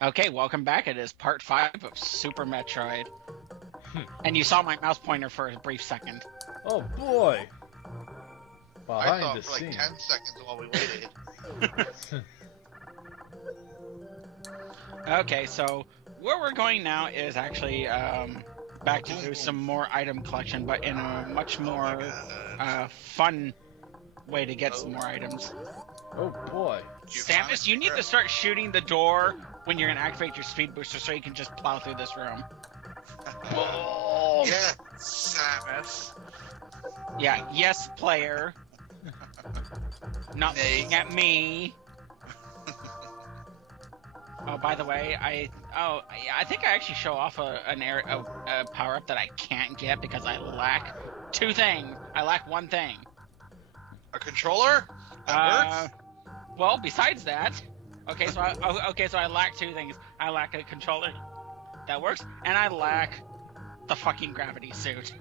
Okay, welcome back. It is part 5 of Super Metroid. And you saw my mouse pointer for a brief second. Oh boy! I Behind thought the for like scenes. 10 seconds while we waited. Okay, so where we're going now is actually back to do some more item collection, but in a much more fun way to get some more items. Oh boy! Samus, you need to start shooting the door when you're going to activate your speed booster so you can just plow through this room. Oh! Yeah, Samus. Yeah, yes, player. Not Nay. looking at me. Oh, by the way, I think I actually show off a power up that I can't get because I lack two things. I lack one thing. A controller? That works? Well, besides that, so I lack two things. I lack a controller that works, and I lack the fucking gravity suit.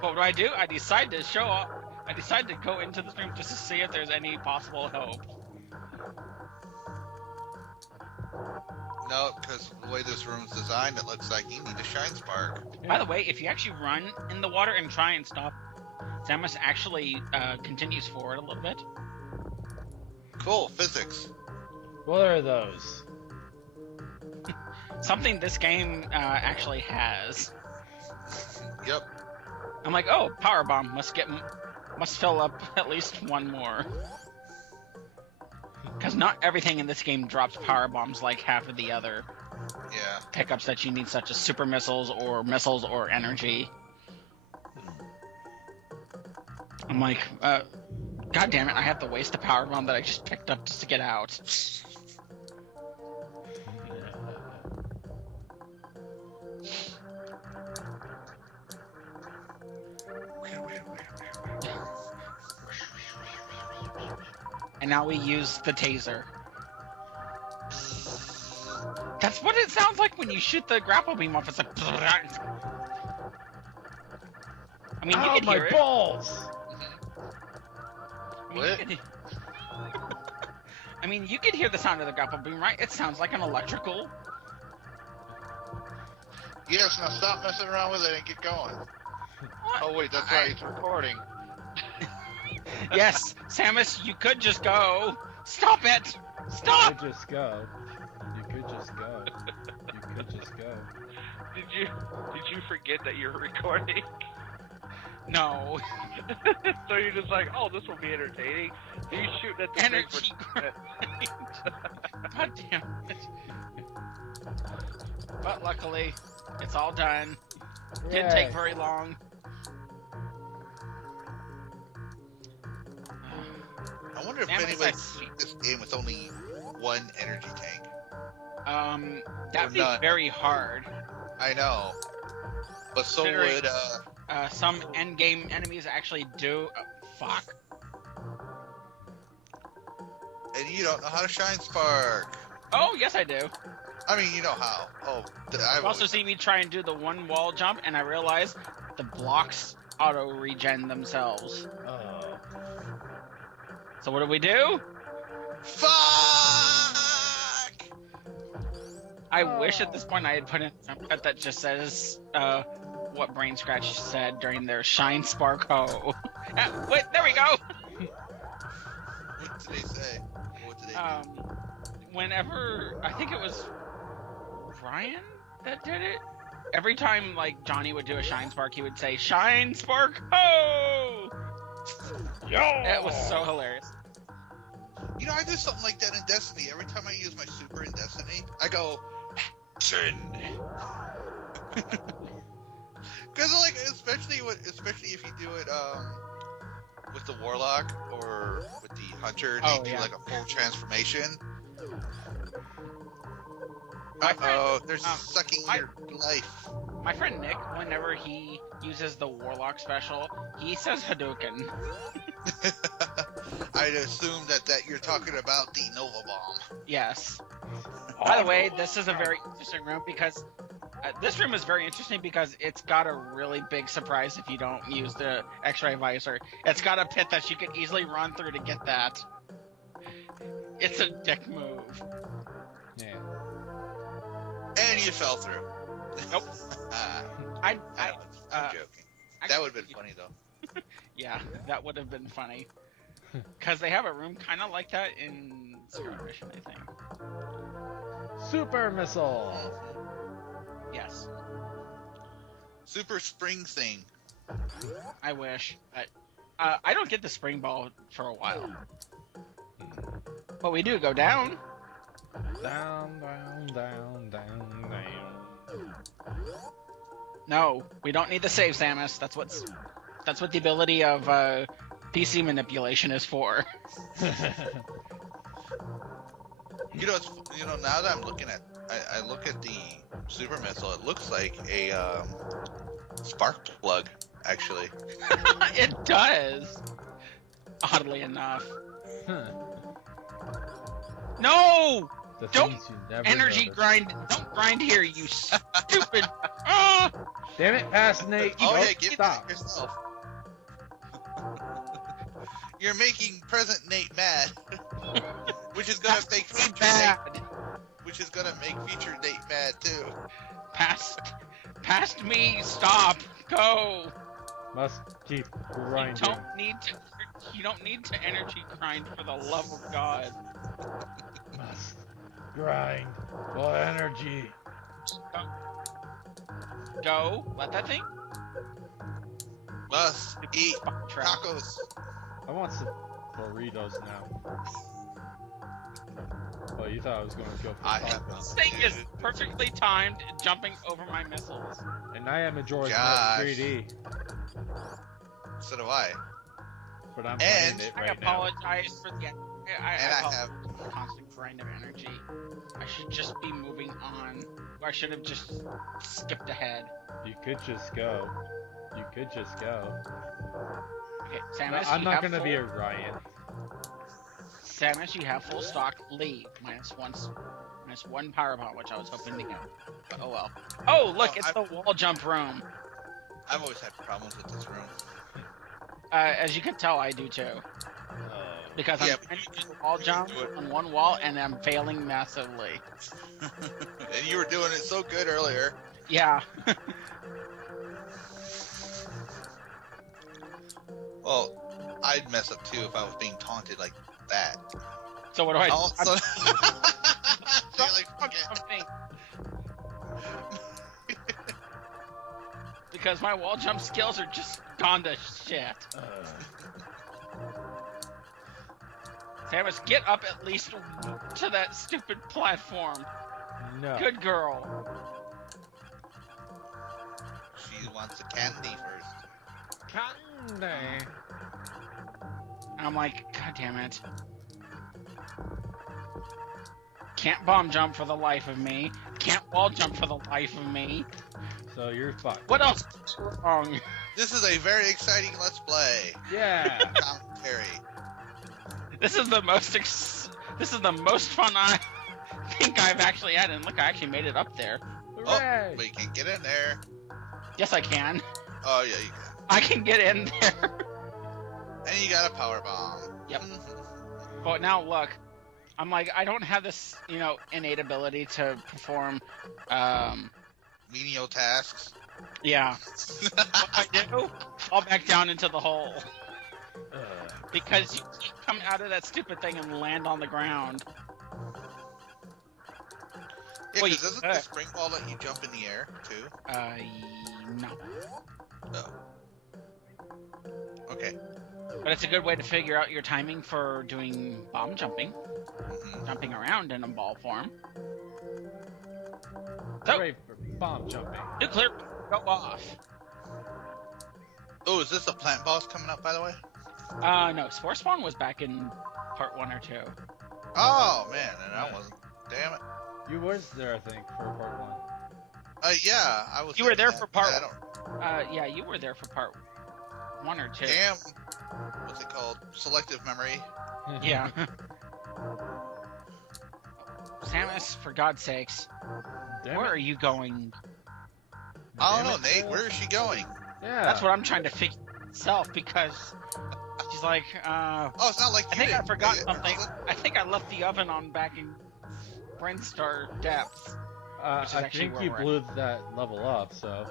What do? I decide to show up. I decide to go into this room just to see if there's any possible hope. No, because the way this room's designed, it looks like you need a shine spark. By the way, if you actually run in the water and try and stop, Samus actually continues forward a little bit. Cool, physics. What are those? Something this game actually has. Yep. I'm like, oh, power bomb must fill up at least one more. Because not everything in this game drops power bombs like half of the other pickups that you need, such as super missiles or energy. I'm like, god damn it, I have to waste the power bomb that I just picked up just to get out. And now we use the taser. That's what it sounds like when you shoot the grapple beam off. It's like... I mean, you can hear it. Balls! I mean, you could hear the sound of the grapple beam, right? It sounds like an electrical. Yes, now stop messing around with it and get going. What? Oh wait, that's right, it's recording. Yes, Samus, you could just go. Stop it! Stop! You could just go. You could just go. You could just go. Did you forget that you're recording? No. So you're just like, oh, this will be entertaining. You shoot at the Energy thing God damn it. But luckily, it's all done. Didn't take very long. I wonder if Samus, anybody beat this game with only one energy tank. That'd be very hard. I know. But so Considering- would, some endgame enemies actually do. Fuck. and you don't know how to shine spark. Oh, yes, I do. I mean, you know how. Oh, You've also seen me try and do the one wall jump, and I realized the blocks auto regen themselves. Oh. So what do? Fuck! I wish at this point I had put in some cut that just says what Brain Scratch said during their Shine Spark Ho. Wait, there we go. What did they say? What did they do? Whenever I think it was Ryan that did it. Every time like Johnny would do a Shine Spark, he would say Shine Spark Ho. Yo! It was so hilarious. You know, I do something like that in Destiny. Every time I use my super in Destiny, I go, action! Because, like, especially if you do it, with the Warlock or with the Hunter, and you do, like, a full transformation. They're sucking your life. My friend Nick, whenever he uses the Warlock special, he says Hadouken. I'd assume that you're talking about the Nova Bomb. Yes. By the way, this is a very interesting room because this room is very interesting because it's got a really big surprise if you don't use the X-ray visor. It's got a pit that you could easily run through to get that. It's a dick move. Yeah. And you fell through. Nope. I'm joking. That would have been funny, though. Yeah, that would have been funny. Because they have a room kind of like that in Zero Mission, I think. Super missile. Yes. Super spring thing. I wish. I don't get the spring ball for a while. But we do go down. Down, down, down, down, down. No, we don't need the save, Samus. That's what the ability of PC manipulation is for. You know, now that I'm looking at, I look at the super missile. It looks like a spark plug, actually. It does. Oddly enough. No! The Don't things you never energy notice. grind. Don't grind here, you stupid. Ah! Damn it, pass Nate. Oh Nope, yeah, give stop. it yourself. You're making present Nate mad, which is gonna make future bad. Nate, which is gonna make future Nate mad too. Past me. Stop. Go. Must keep grinding. You don't need to energy grind for the love of God. Must grind for energy. Go. Let that thing. Must eat Trap. tacos. I want some burritos now. Oh, you thought I was going to go for I tacos. have This thing is perfectly timed, jumping over my missiles. And I am enjoying Gosh. 3D, So do I. but I'm And- playing it I right now. apologize for the. I And I have. apologize for the constant grind of energy. I should just be moving on. Or I should have just skipped ahead. You could just go. You could just go. Okay, No, Samus, I'm you not have going to full, be a Ryan. Samus, you have full stock. Leave. Minus one power ball, which I was hoping to get. But oh well. Oh, look, Oh, it's the wall jump room. I've always had problems with this room. As you can tell, I do too. Because Yeah, I'm trying to do the wall jump on one wall, and I'm failing massively. And you were doing it so good earlier. Yeah. Well, I'd mess up too if I was being taunted like that. So what do I do? Also, I'm so you're like, fuck it. jumping. Because my wall jump skills are just gone to shit. Samus, get up at least to that stupid platform. No. Good girl. She wants a candy first. Candy. And I'm like, God damn it. Can't bomb jump for the life of me. Can't wall jump for the life of me. So you're fucked. What else is wrong? This is a very exciting Let's Play. Yeah. Commentary. This is the most fun I think I've actually had. And look, I actually made it up there. Hooray. Oh, but you can't get in there. Yes, I can. Oh, yeah, you can. I can get in there. And you got a power bomb. Yep. But now look, I'm like, I don't have this, innate ability to perform, Menial tasks. yeah. What I do, fall back down into the hole. Because you keep coming out of that stupid thing and land on the ground. Yeah, Well, because doesn't you- the spring ball let you jump in the air, too? No. Oh. Okay. But it's a good way to figure out your timing for doing bomb jumping. Mhm. Jumping around in a ball form. So, Hooray for bomb jumping. nuclear, go off. Oh, is this a plant boss coming up, by the way? No, Spore Spawn was back in part 1 or 2. Oh, man, and I wasn't. Damn it. You was there, I think, for part 1. Yeah, I was. You were there thinking for part- that. I don't. Yeah, you were there for part 1 or 2. Damn. What's it called? Selective memory. Yeah. Samus, for God's sakes, Damn where it. are you going? I don't Damn know, it. Nate. Where is she going? Yeah. That's what I'm trying to figure myself, because she's like, Oh, it's not like I you think I didn't forgot play it. something. I think I left the oven on back in Brinstar Depths. Which is I actually think where you we're blew that level up, so...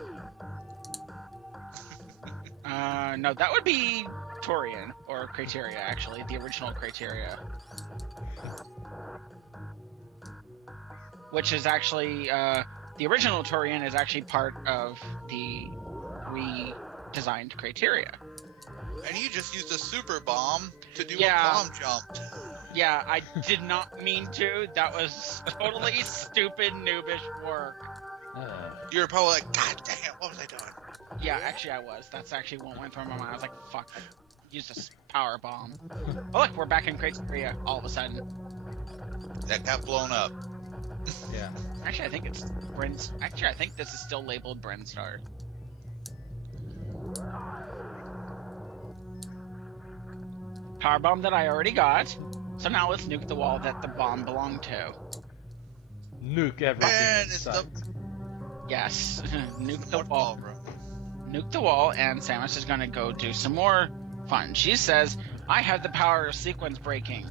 No, that would be Torian, or Criteria, actually. The original Criteria. Which is actually, the original Torian is actually part of the redesigned Criteria. And you just used a super bomb to do Yeah. a bomb jump. Yeah, I did not mean to. That was totally stupid, noobish work. You were probably like, God damn, what was I doing? Yeah, actually I was. That's actually what went through my mind. I was like, fuck, I used a power bomb. Oh look, we're back in Criteria all of a sudden. That got blown up. Yeah. Actually, I think it's Actually, I think this is still labeled Brinstar. Power bomb that I already got. So now let's nuke the wall that the bomb belonged to. Nuke everything. And it's the Yes, nuke the more wall. ballroom. Nuke the wall, and Samus is gonna go do some more fun. She says, I have the power of sequence breaking.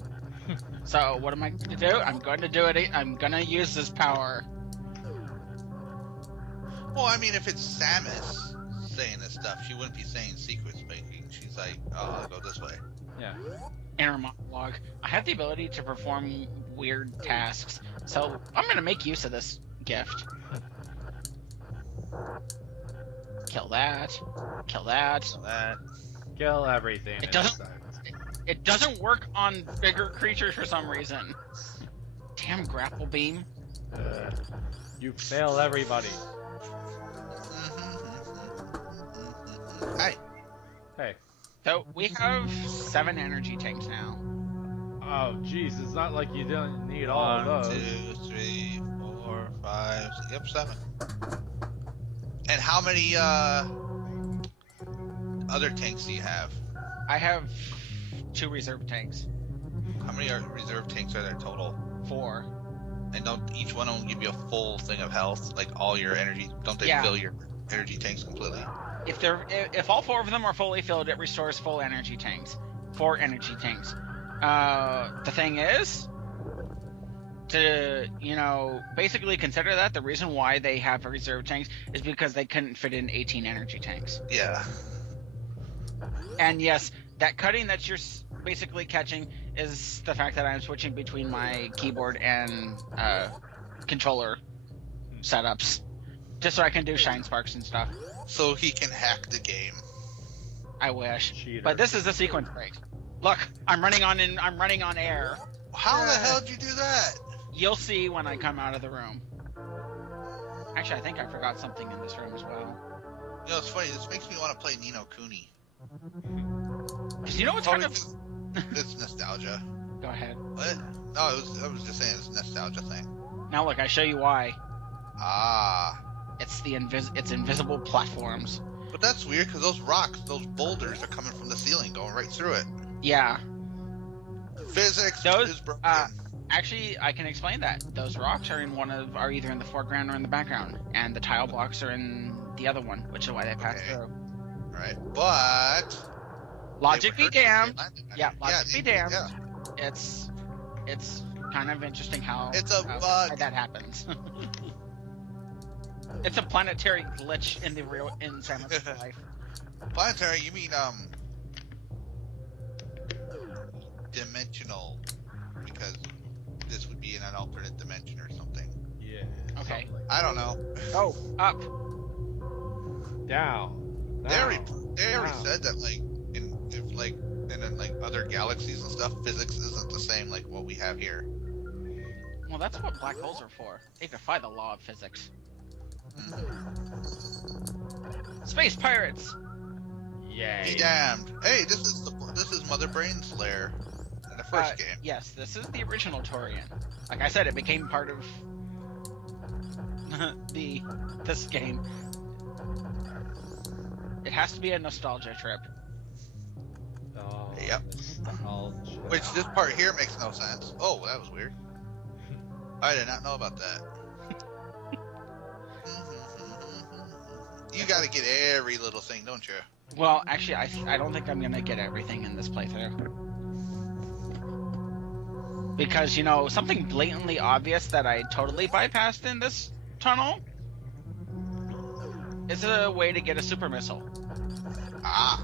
So what am I going to do? I'm going to do it. I'm gonna use this power. Well, I mean, if it's Samus saying this stuff, she wouldn't be saying sequence breaking. She's like, oh, I'll go this way. Yeah. Inner monologue. I have the ability to perform weird tasks, so I'm gonna make use of this gift. Kill that. Kill that. So that. Kill everything. It in doesn't- sight. It doesn't work on bigger creatures for some reason. Damn grapple beam. You fail everybody. Hey, Hey. So we have 7 energy tanks now. Oh, jeez, it's not like you didn't need all of 1, those. 2, 3, 4, 5, 6, yep, 7. And how many other tanks do you have? I have 2 reserve tanks. How many reserve tanks are there total? 4. And don't each one of them give you a full thing of health, like all your energy? Don't they Yeah. fill your energy tanks completely? If all 4 of them are fully filled, it restores full energy tanks. 4 energy tanks. The thing is, to basically consider that the reason why they have reserve tanks is because they couldn't fit in 18 energy tanks. Yeah. And yes, that cutting that you're basically catching is the fact that I'm switching between my keyboard and controller setups, just so I can do shine sparks and stuff. So he can hack the game. I wish. Cheater. But this is a sequence break. Look, I'm running on air. How the hell did you do that? You'll see when I come out of the room. Actually, I think I forgot something in this room as well. You know, it's funny. This makes me want to play Nino Kuni. You know what's kind of... It's nostalgia. Go ahead. What? No, I was just saying it's a nostalgia thing. Now look, I show you why. Ah. It's it's invisible platforms. But that's weird because those rocks, those boulders are coming from the ceiling, going right through it. Yeah. Physics Those, is broken. Actually, I can explain that. Those rocks are are either in the foreground or in the background, and the tile blocks are in the other one, which is why they pass Okay. through. Right, but Logic they be were hurting damned. if they landed on Yeah, it. logic be they- damned. yeah. It's kind of interesting how It's a how bug. that happens. It's a planetary glitch in Samus' life. Planetary, you mean dimensional, because this would be in an alternate dimension or something. Yeah. Okay. something like I don't know. Oh, up. that. Down. They already Wow. said that in other galaxies and stuff, physics isn't the same like what we have here. Well, that's what black holes are for. They defy the law of physics. Space pirates. Be Yay. damned. Hey, this is Mother Brain's lair in the first game. Yes, this is the original Torian. Like I said, it became part of this game. It has to be a nostalgia trip. Oh, Yep. nostalgia. Which this part here makes no sense. Oh, that was weird. I did not know about that. You gotta get every little thing, don't you? Well, actually, I don't think I'm gonna get everything in this playthrough. Because, something blatantly obvious that I totally bypassed in this tunnel is a way to get a super missile. Ah.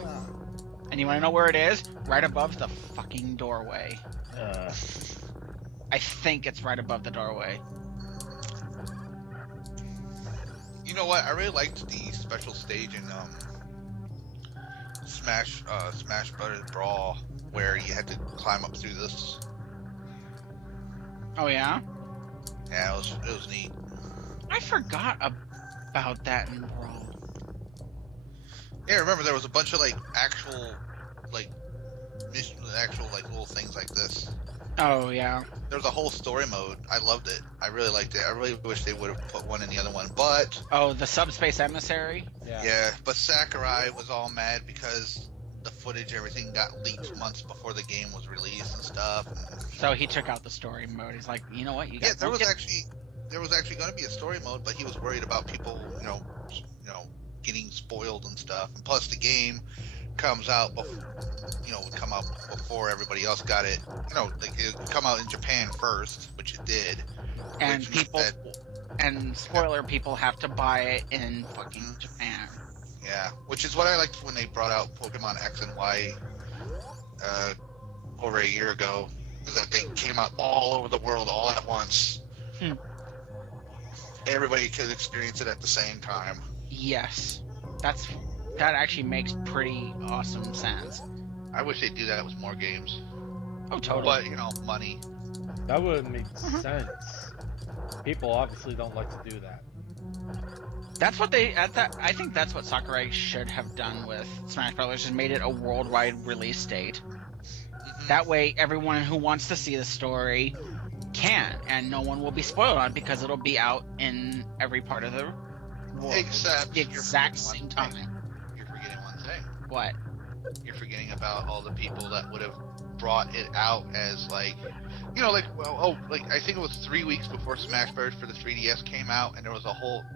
And you want to know where it is? Right above the fucking doorway. I think it's right above the doorway. You know what? I really liked the special stage in Smash Brothers Brawl where you had to climb up through this. Oh yeah? Yeah, it was neat. I forgot about that in Brawl. Yeah, remember there was a bunch of actual little things like this. Oh yeah. There was a whole story mode. I loved it. I really liked it. I really wish they would have put one in the other one, but oh, the Subspace Emissary? Yeah, but Sakurai was all mad because the footage, everything got leaked months before the game was released and stuff. So he took out the story mode. He's like, you know what? There was actually going to be a story mode, but he was worried about people, getting spoiled and stuff. And plus, the game comes out, would come out before everybody else got it. It would come out in Japan first, which it did. And spoiler, people have to buy it in fucking Japan. Yeah, which is what I liked when they brought out Pokemon X and Y over a year ago, is that they came out all over the world all at once. Everybody could experience it at the same time. Yes, that actually makes pretty awesome sense. I wish they'd do that with more games. Oh, totally. But money. That would make sense. People obviously don't like to do that. That's what I think that's what Sakurai should have done with Smash Brothers, is made it a worldwide release date. Mm-hmm. That way, everyone who wants to see the story can, and no one will be spoiled on it because it'll be out in every part of the world. Except the exact same time. You're forgetting one thing. What? You're forgetting about all the people that would have brought it out as I think it was 3 weeks before Smash Bros. For the 3DS came out, and there was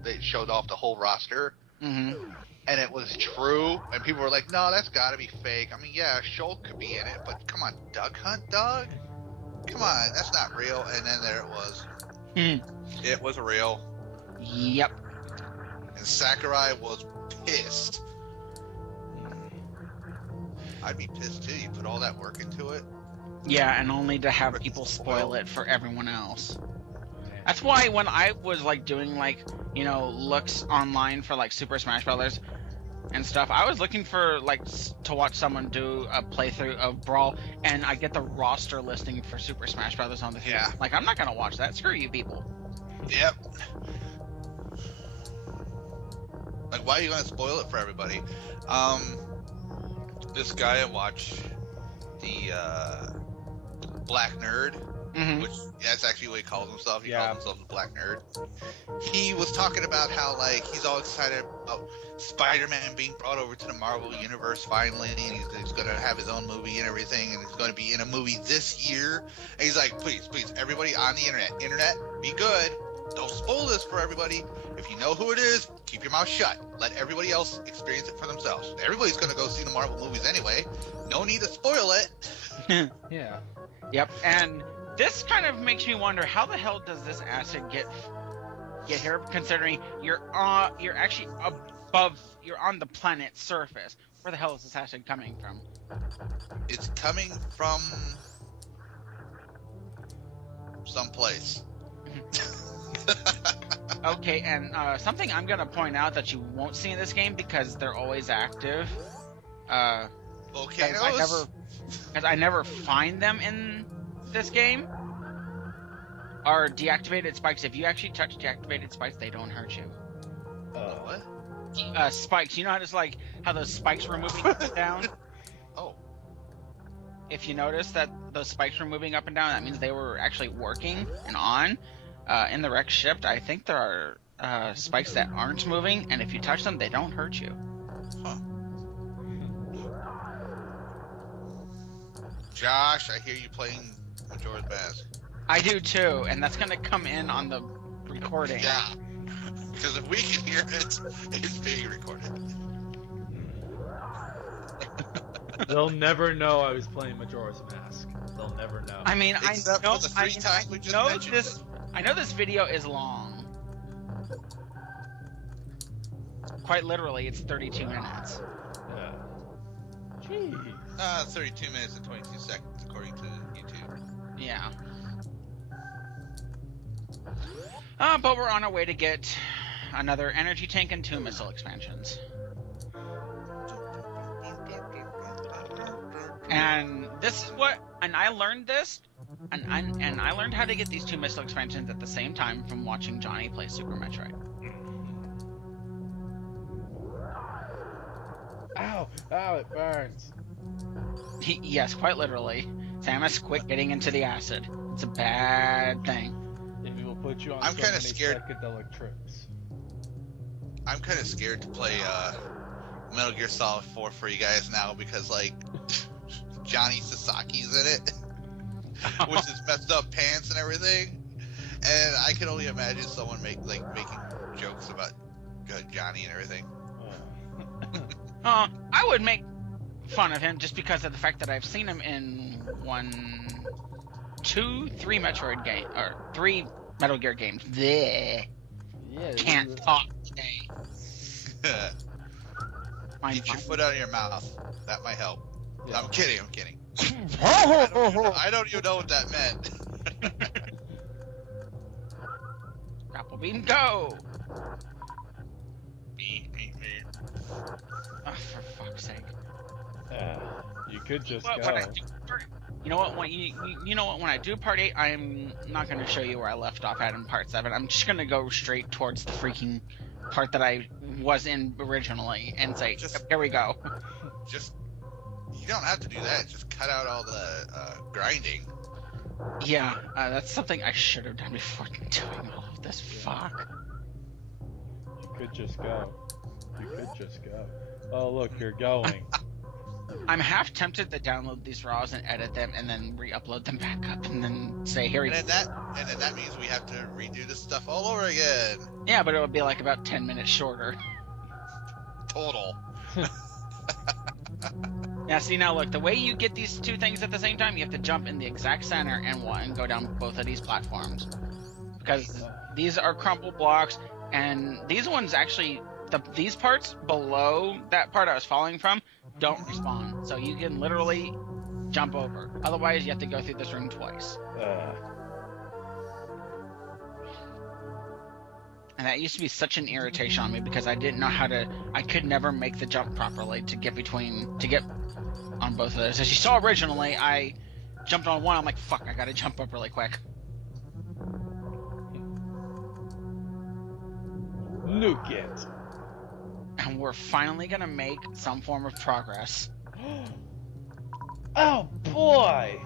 they showed off the whole roster, and it was true, and people were like, no, that's gotta be fake. I mean, yeah, Shulk could be in it, but come on, Duck Hunt Dog? Come on, that's not real. And then there it was. It was real. Yep. And Sakurai was pissed. I'd be pissed too. You put all that work into it. Yeah, and only to have people spoil it for everyone else. That's why when I was doing looks online for Super Smash Brothers and stuff, I was looking for to watch someone do a playthrough of Brawl, and I get the roster listing for Super Smash Brothers on the feed. Yeah. I'm not gonna watch that. Screw you people. Yep. Why are you gonna spoil it for everybody? This guy I watch, the Black Nerd, which that's actually what he calls himself. He calls himself the Black Nerd. He was talking about how he's all excited about Spider-Man being brought over to the Marvel Universe finally, and he's gonna have his own movie and everything, and he's gonna be in a movie this year. And he's like, please, everybody on the internet, be good. Don't spoil this for everybody. If you know who it is, keep your mouth shut. Let everybody else experience it for themselves. Everybody's going to go see the Marvel movies anyway. No need to spoil it. Yeah. Yep, and this kind of makes me wonder, how the hell does this acid get here, considering you're actually above, you're on the planet's surface. Where the hell is this acid coming from? It's coming from someplace. Okay, and something I'm gonna point out that you won't see in this game because they're always active. Volcanoes? Because I never find them in this game. Are deactivated spikes. If you actually touch deactivated spikes, they don't hurt you. What? Spikes. You know how it's how those spikes were moving up and down? Oh. If you notice that those spikes were moving up and down, that means they were actually working and on. In the wrecked ship, I think there are spikes that aren't moving, and if you touch them, they don't hurt you. Huh. Josh, I hear you playing Majora's Mask. I do too, and that's gonna come in on the recording. Yeah, because if we can hear it, it's being recorded. They'll never know I was playing Majora's Mask. they'll never know. I mean, Except for the three times we just mentioned it. I know this video is long. Quite literally, it's 32 minutes. Yeah. Jeez. 32 minutes and 22 seconds, according to YouTube. Yeah. But we're on our way to get another energy tank and 2 missile expansions. And this is what, and I learned this, and I learned how to get these 2 missile expansions at the same time from watching Johnny play Super Metroid. Ow! Ow! It burns. Yes, quite literally. Samus, quit getting into the acid. It's a bad thing. It will put you on I'm so kinda many scared. psychedelic trips. I'm kind of scared to play Metal Gear Solid 4 for you guys now because, like, Johnny Sasaki's in it, with his messed up pants and everything. And I can only imagine someone making jokes about Johnny and everything. I would make fun of him just because of the fact that I've seen him in 3 Metroid game or 3 Metal Gear games. Bleh. Yeah. Can't talk today. Get your foot out of your mouth. That might help. Yeah. I'm kidding. I don't even know what that meant. Grapple beam, go! Oh, for fuck's sake. You could just But go. You know what? When I do part 8, I'm not going to show you where I left off at in part 7. I'm just going to go straight towards the freaking part that I was in originally and say, here we go. You don't have to do that. Just cut out all the grinding. Yeah, that's something I should have done before doing all of this. Fuck. You could just go. Oh, look, you're going. I'm half tempted to download these RAWs and edit them and then re-upload them back up and then say, here we go. And then that means we have to redo this stuff all over again. Yeah, but it would be like about 10 minutes shorter. Total. Now, see, now look, the way you get these 2 things at the same time, you have to jump in the exact center and go down both of these platforms. Because these are crumple blocks, and these ones actually, these parts below that part I was falling from don't respawn. So you can literally jump over. Otherwise, you have to go through this room twice. And that used to be such an irritation on me because I didn't know I could never make the jump properly to get on both of those. As you saw originally, I jumped on one, I'm like, fuck, I gotta jump up really quick. Nuke it. And we're finally gonna make some form of progress. Oh boy!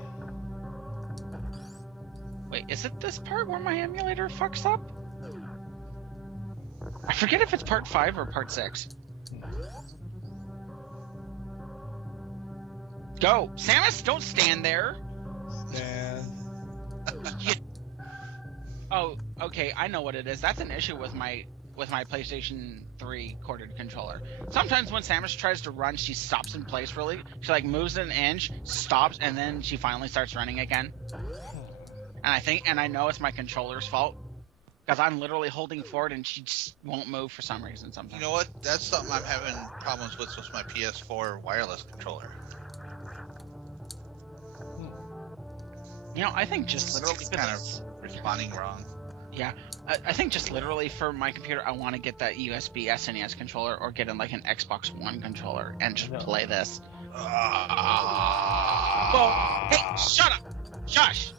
Wait, is it this part where my emulator fucks up? I forget if it's part 5 or part 6. Go! Samus, don't stand there! Stand. Oh, okay, I know what it is. That's an issue with my PlayStation 3 corded controller. Sometimes when Samus tries to run, she stops in place really. She like moves an inch, stops, and then she finally starts running again. And I know it's my controller's fault. Because I'm literally holding forward and she just won't move for some reason sometimes. You know what? That's something I'm having problems with my PS4 wireless controller. You know, I think just literally... It's kind of responding wrong. Yeah. I think just literally for my computer, I want to get that USB SNES controller or get in like an Xbox One controller and just play this. Well, hey, shut up! Shush!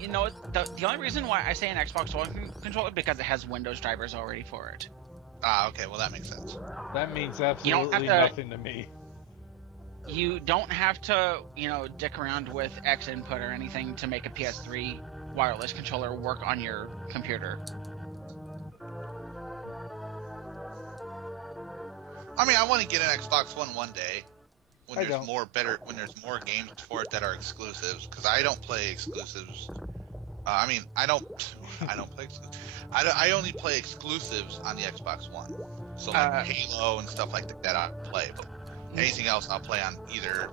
You know, the only reason why I say an Xbox One controller is because it has Windows drivers already for it. Okay, well that makes sense. That means absolutely nothing to me. You don't have to, dick around with X input or anything to make a PS3 wireless controller work on your computer. I mean, I want to get an Xbox One day. When I there's don't. when there's more games for it that are exclusives, because I don't play exclusives. I don't play exclusives. I only play exclusives on the Xbox One. So like Halo and stuff like that I play, but anything else I'll play on either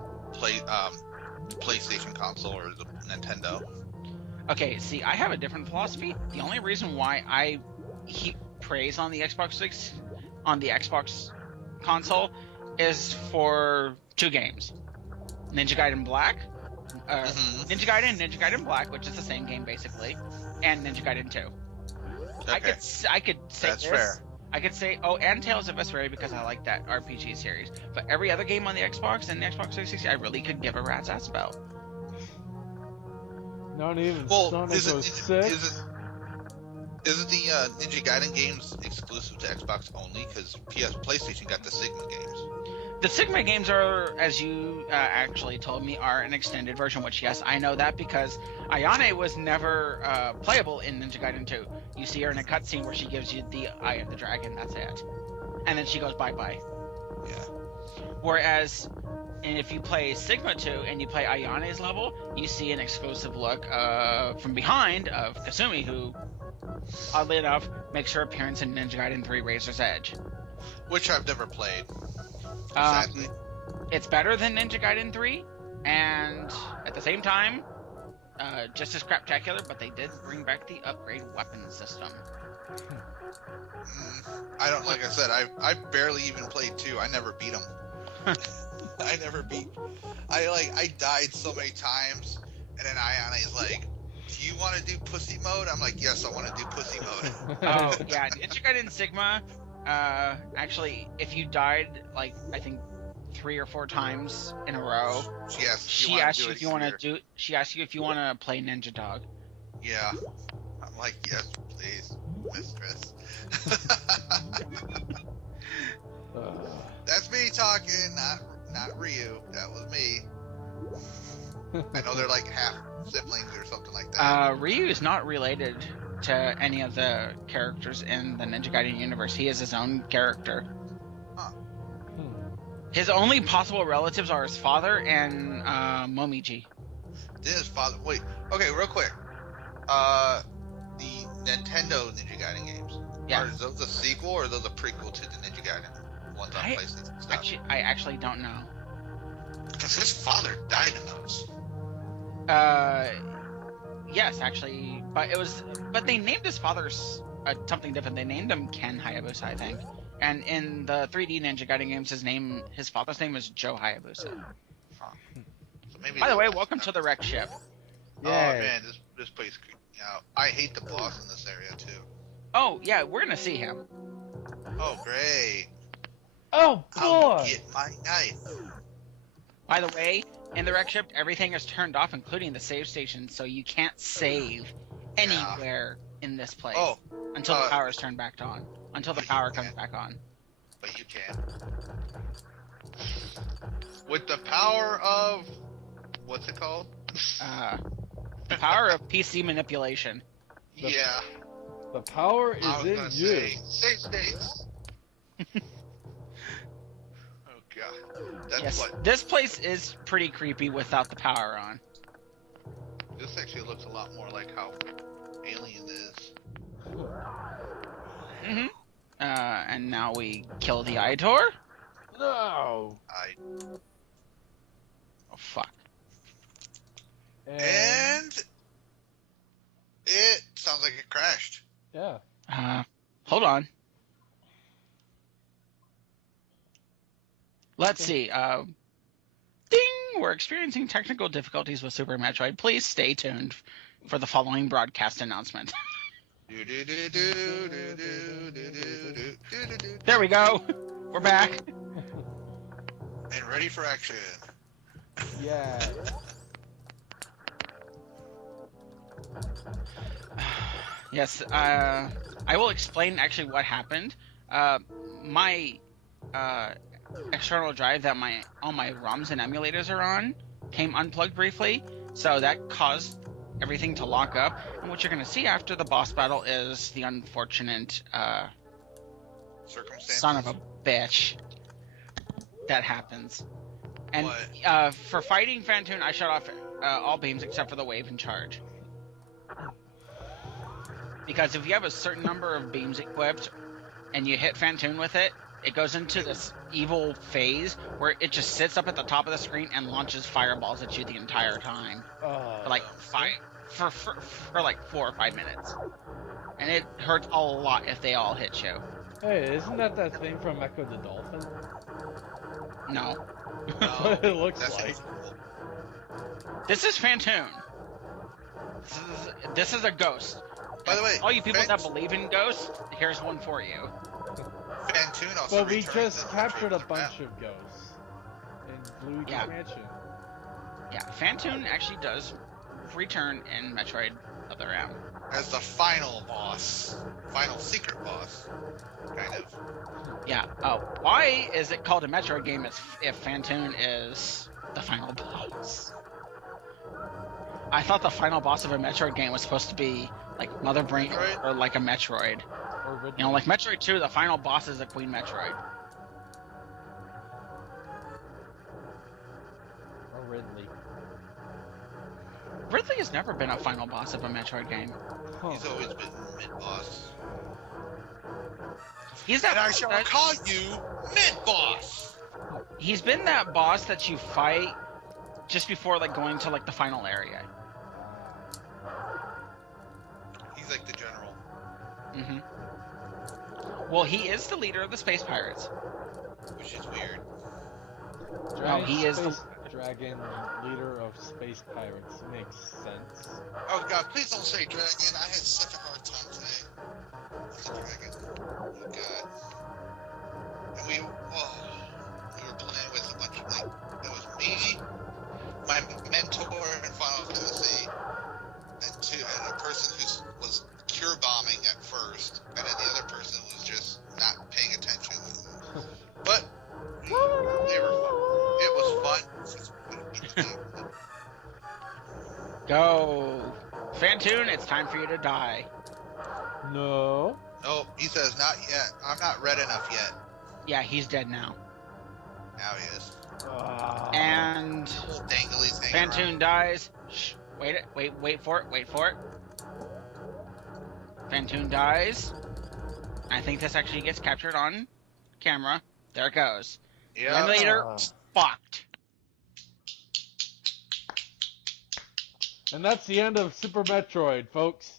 PlayStation console or the Nintendo. Okay, see, I have a different philosophy. The only reason why I heap praise on the Xbox console is for 2 games: Ninja Gaiden Black, Ninja Gaiden Black, which is the same game basically, and Ninja Gaiden 2. Okay. I could say That's this. fair. I could say, and Tales of Vesperia because I like that RPG series. But every other game on the Xbox and the Xbox 360, I really could give a rat's ass about. Not even Sonic isn't 06? isn't the Ninja Gaiden games exclusive to Xbox only? Because PlayStation got the Sigma games. The Sigma games are, as you actually told me, are an extended version, which, yes, I know that because Ayane was never playable in Ninja Gaiden 2. You see her in a cutscene where she gives you the Eye of the Dragon, that's it. And then she goes bye-bye. Yeah. Whereas, if you play Sigma 2 and you play Ayane's level, you see an exclusive look from behind of Kasumi, who, oddly enough, makes her appearance in Ninja Gaiden 3 Razor's Edge. Which I've never played. Sadly. It's better than Ninja Gaiden 3, and at the same time, just as craptacular, but they did bring back the upgrade weapon system. I don't, like I said, I barely even played 2. I never beat them. I died so many times, and then Ayane's like, do you want to do pussy mode? I'm like, yes, I want to do pussy mode. Oh, yeah, Ninja Gaiden Sigma, actually, if you died, like, I think 3 or 4 times in a row, she asks you if you want to play Ninja Dog. Yeah. I'm like, yes, please, mistress. That's me talking, not Ryu. That was me. I know they're like half siblings or something like that. Ryu is not related to any of the characters in the Ninja Gaiden universe. He is his own character. Huh. His only possible relatives are his father and Momiji. Did his father... Wait, okay, real quick. The Nintendo Ninja Gaiden games. Yeah. Are those a sequel or are those a prequel to the Ninja Gaiden ones on PlayStation stuff? I actually don't know. Because his father died in those. Yes, actually, but they named his father something different. They named him Ken Hayabusa, I think. And in the 3D Ninja Gaiden games, his father's name is Joe Hayabusa. Huh. So maybe By the way, welcome to the wreck ship. Oh man, this place creeped me out. I hate the boss in this area too. Oh yeah, we're gonna see him. Oh great. Oh boy! I'll get my knife. By the way, in the wreck ship, everything is turned off, including the save station, so you can't save anywhere in this place until the power is turned back on. Until the power comes back on. But you can. With the power of... What's it called? The power of PC manipulation. Yeah. The power is in you. Save states. Oh god. That's what... This place is pretty creepy without the power on. This actually looks a lot more like how Alien is. Mm-hmm. And now we kill the Itor? No! Oh, fuck. And... It sounds like it crashed. Yeah. Hold on. Let's see. Ding! We're experiencing technical difficulties with Super Metroid. Please stay tuned for the following broadcast announcement. There we go. We're back. And ready for action. Yeah. Yes, I will explain actually what happened. My external drive that all my ROMs and emulators are on came unplugged briefly, so that caused everything to lock up. And what you're going to see after the boss battle is the unfortunate son of a bitch that happens. And for fighting Phantoon, I shut off all beams except for the wave and charge. Because if you have a certain number of beams equipped and you hit Phantoon with it, it goes into this evil phase where it just sits up at the top of the screen and launches fireballs at you the entire time for like like 4 or 5 minutes, and it hurts a lot if they all hit you. Hey, isn't that thing from Echo the Dolphin? No. That's what it looks That's like. This is Phantoon. This is a ghost. By the way, all you people that believe in ghosts, here's one for you. Phantoon also Well, we returns just in captured a Metroid bunch Prime. of ghosts in Luigi's Yeah. Mansion. Yeah, Phantoon actually does return in Metroid Other M. As the final boss. Final secret boss. Kind of. Yeah. Why is it called a Metroid game if Phantoon is the final boss? I thought the final boss of a Metroid game was supposed to be like Mother Brain Metroid? or like a Metroid. Or Ridley. You know, like Metroid 2, the final boss is a Queen Metroid. Or Ridley. Ridley has never been a final boss of a Metroid game. Huh. He's always been mid-boss. He's And I that. shall call you mid-boss! He's been that boss that you fight just before like going to like the final area. He's like the general. Well, he is the leader of the Space Pirates. Which is weird. Giant he is the- space dragon, leader of space pirates. Makes sense. Oh god, please don't say dragon. I had such a hard time today. It's a dragon. Oh god. And we were playing with a bunch of like, it was me, my mentor in Final Fantasy, and a person who was cure bombing at first, and then the other person was just not paying attention. But they were fun. It was fun. Go, Phantoon! It's time for you to die. No. No, he says not yet. I'm not red enough yet. Yeah, he's dead now. Now he is. And Little danglies hanging Phantoon around. dies. Shh, wait for it. Phantoon dies. I think this actually gets captured on camera. There it goes. Yeah. And later, fucked. And that's the end of Super Metroid, folks.